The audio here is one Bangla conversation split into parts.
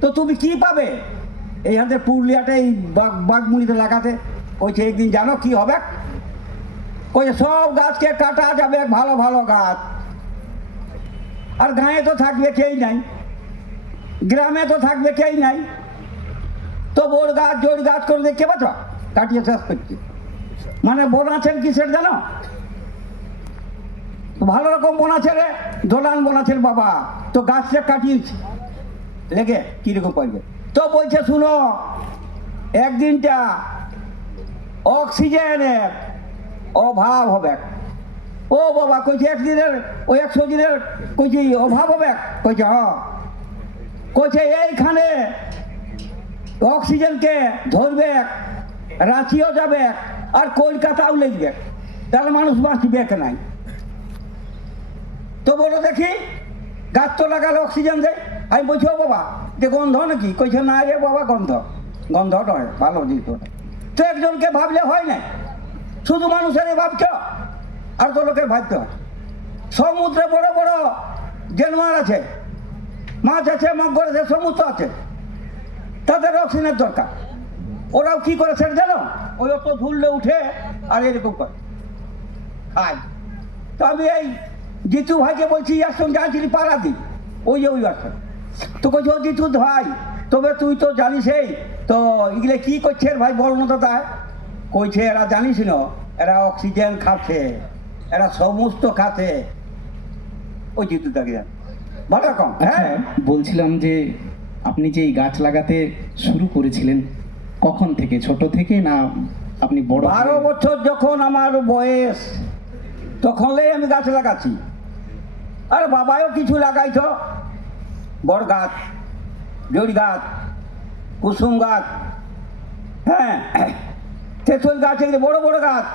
তো তুমি কি পাবে? এই হাতে পুরুলিয়াতে এই বাগ বাগমুড়িতে লাগাতে। কইছে একদিন জানো কি হবে? কইছে সব গাছকে কাটা যাবে ভালো ভালো গাছ। আর গাঁয়ে তো থাকবে কেই নাই। গ্রামে তো থাকবে কেই নাই। তো বড় গাছ, জোর গাছ করে দেখতে পাচ্ছ কাটিয়ে শেষ করছে। মানে বোনাছেন কিসের জানো? ভালো রকম বোনাছে রে। দোলান বোনাছেন বাবা। তো গাছটা কাটিয়েছে। লেগে কীরকম পাইবে? তো বলছে, শুনো, একদিনটা অক্সিজেনের অভাব হবে। ও বাবা, কইছে, একদিনের, ও একশো দিনের, কইছে অভাব হবে? কইছে, হ। কইছে, এইখানে অক্সিজেনকে ধরবে, রাঁচিও যাবে আর কলকাতাও লিখবে তাহলে মানুষ বাঁচবে নাই তো বলো দেখি গাছ তো লাগালে অক্সিজেন দেয় আমি বলছি, ও বাবা যে গন্ধ নাকি? কইছে, না রে বাবা, গন্ধ। গন্ধ নয়, ভালো দিত তো একজনকে ভাবলে হয় না। শুধু মানুষের ভাবছ, আর তো লোকের ভাবতে সমুদ্রে বড় বড় জেনমার আছে। মাছ আছে, মগর আছে সমুদ্র আছে। তাদের অক্সিজেনের দরকার। ওরাও কি করে সেটা জানো? ওই অত ধুললে উঠে আর এরকম করে। খায়। তো আমি এই জিতু ভাইকে বলছি, ইয়ার সঙ্গে আছিলি পাড়াদি ওই যে ওই আসছে তো কইছে ও জিতু ভাই তবে তুই তো জানিস এই তো এগুলো কি করছে ভাই বল না তাই? কইছে এরা জানিস না এরা অক্সিজেন খাচ্ছে এরা সমস্ত খাচ্ছে। ওই জিতু তাকে ভালো রকম হ্যাঁ? আচ্ছা, বলছিলাম যে আপনি যে এই গাছ লাগাতে শুরু করেছিলেন কখন থেকে? ছোট থেকে না আপনি বড় বারো হয়ে- বছর যখন আমার বয়স তখনই আমি গাছ লাগাচ্ছি। আর বাবাও কিছু লাগাইছ বড় গাছ জড়ি গাছ কুসুম গাছ হ্যাঁ তেঁতুল গাছ এগুলো বড় বড় গাছ।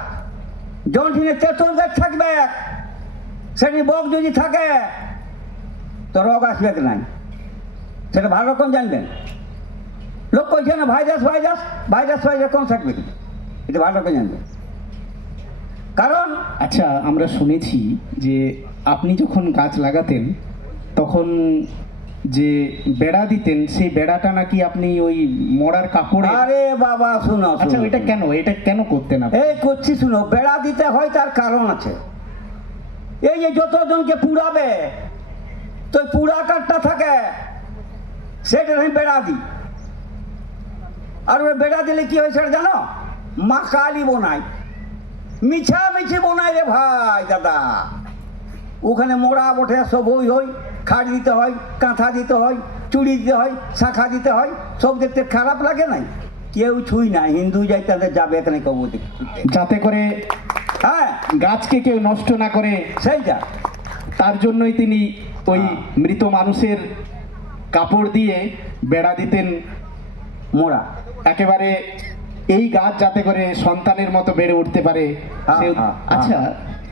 জন্ঠিনে তেঁতুল গাছ থাকবে। সেটি বক যদি থাকে, তো রোগ আসবে নাই? সেটা ভালো রকম জানবেন। লোক কইছে না, ভাইরাস ভাইরাস ভাইরাস ভাইরাস কম থাকবে এটা ভালো রকম জানবেন। কারণ আচ্ছা আমরা শুনেছি যে আপনি যখন গাছ লাগাতেন, তখন যে বেড়া দিতেন সেই বেড়াটা নাকি আপনি ওই মরার কাপড়ে আরে বাবা শুনো আচ্ছা এটা কেন? এটা কেন করতেন আপনি? এই করছি শুনো। বেড়া দিতে হয় তার কারণ আছে। এই যে যতজনকে পুড়াবে তো পুড়া থাকে সেটা আমি বেড়া দিই। আর ওই বেড়া দিলে কি হয় সেটা জানো? মাকালি বোনাই মিছা মিছি বোনাই রে ভাই দাদা। ওখানে মোড়া বটে সব ওই হই খাট দিতে হয় কাঁথা দিতে হয় চুড়ি দিতে হয় শাখা দিতে হয় সব দেখতে খারাপ লাগে নাই? কেউ ছুই না হিন্দু যাই তাদের যাবে এখানে কবু যাতে করে হ্যাঁ। গাছকে কেউ নষ্ট না করে সেইটা। তার জন্যই তিনি ওই মৃত মানুষের কাপড় দিয়ে বেড়া দিতেন মোড়া। একেবারে এই গাছ যাতে করে সন্তানের মতো বেড়ে উঠতে পারে হ্যাঁ, হ্যাঁ, আচ্ছা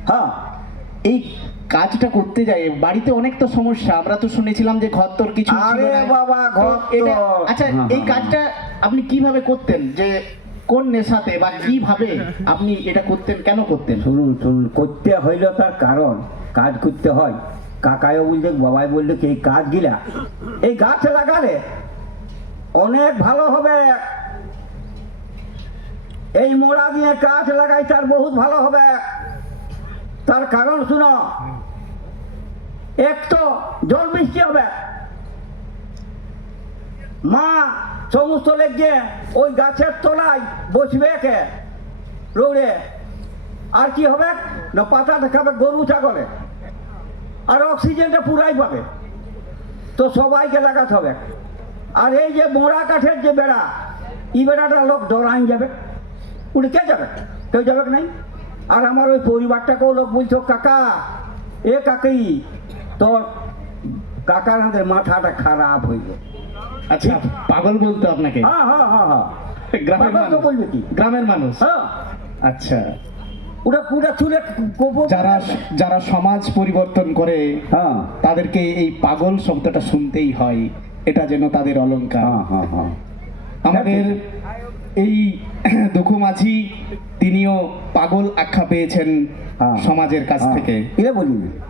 হ্যাঁ। এই কাজটা করতে যাই বাড়িতে অনেক তো সমস্যা। আমরা তো শুনেছিলাম যে ঘর তোর কিছু আরে বাবা, ঘর আচ্ছা এই। কাজটা আপনি কীভাবে করতেন? যে কোন নেশাতে বা কীভাবে আপনি এটা করতেন কেন করতেন? শুনুন শুনুন করতে হইল তার কারণ। কাজ করতে হয়। কাকায়ও বলছে বাবাই বললে কি এই কাজগুলা এই গাছ লাগালে অনেক ভালো হবে। এই মোড়া দিয়ে গাছ লাগাই তার বহুত ভালো হবে। তার কারণ শুনো। এক তো জল বৃষ্টি হবে। মা সমস্ত লেগে ওই গাছের তলায় বসবে কে রৌড়ে আর কি হবে? না পাতাটা খাবে গরু, ছাগলে। আর অক্সিজেনটা পুরাই পাবে। তো সবাইকে লাগাতে হবে। আর এই যে মোড়া কাঠের যে বেড়া, এই বেড়াটা লোক ডরাই যাবে। উঠে কে যাবে? কেউ যাবে নাই? আর আমার ওই পরিবারটাকেও লোক বলছো কাকা এ কাকি তোর কাকার হাতের মাথাটা খারাপ হইল আচ্ছা পাগল বলতো আপনাকে? হ্যাঁ হ্যাঁ হ্যাঁ হ্যাঁ। গ্রামের মানুষ। বলবে কি? গ্রামের মানুষ? হ্যাঁ। আচ্ছা। ওটা পুরা চুলে যারা যারা সমাজ পরিবর্তন করে হ্যাঁ। তাদেরকে এই পাগল শব্দটা শুনতেই হয়। এটা যেন তাদের অলঙ্কার হ্যাঁ হ্যাঁ হ্যাঁ। আমাদের এই দুঃখু মাঝি তিনিও পাগল আখ্যা পেয়েছেন হ্যাঁ। সমাজের কাছ হ্যাঁ। থেকে।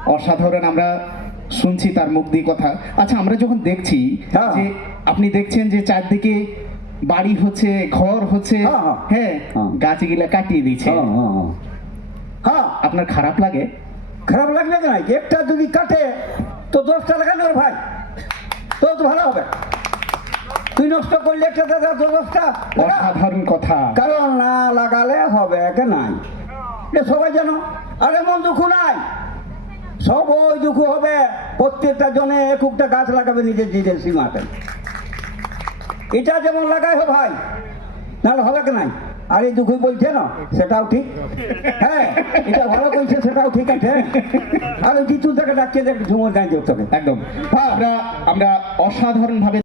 অসাধারণ আমরা শুনছি তার মুখ দিয়ে কথা। আচ্ছা আমরা যখন দেখছি হ্যাঁ। যে আপনি দেখছেন যে চারদিকে বাড়ি হচ্ছে ঘর হচ্ছে হ্যাঁ। গাছগুলা কাটিয়ে দিচ্ছে। হ্যাঁ আপনার খারাপ লাগে? খারাপ লাগবে না একটা যদি কাটে তো দশটা লাগানো হবে ভাই। তো ভালো হবে। তুই নষ্ট করলে একটা। অসাধারণ কথা। কারণ না লাগালে হবে কে নাই। সবাই জানো? আরে মন দুঃখ নাই? সব ওই দুঃখ হবে। প্রত্যেকটা জনে একুকটা গাছ লাগাবে নিজের নিজের সীমাতে। এটা যেমন লাগাই হো ভাই নাহলে হবে কি নাই? আর এই দুঃখই বলছে না সেটাও ঠিক। হ্যাঁ এটা ভালো বলছে সেটাও ঠিক আছে। আর জিতু থেকে ডাকছে দেখ ঝুমুর গাইছে তোকে। একদম। আমরা আমরা অসাধারণ ভাবে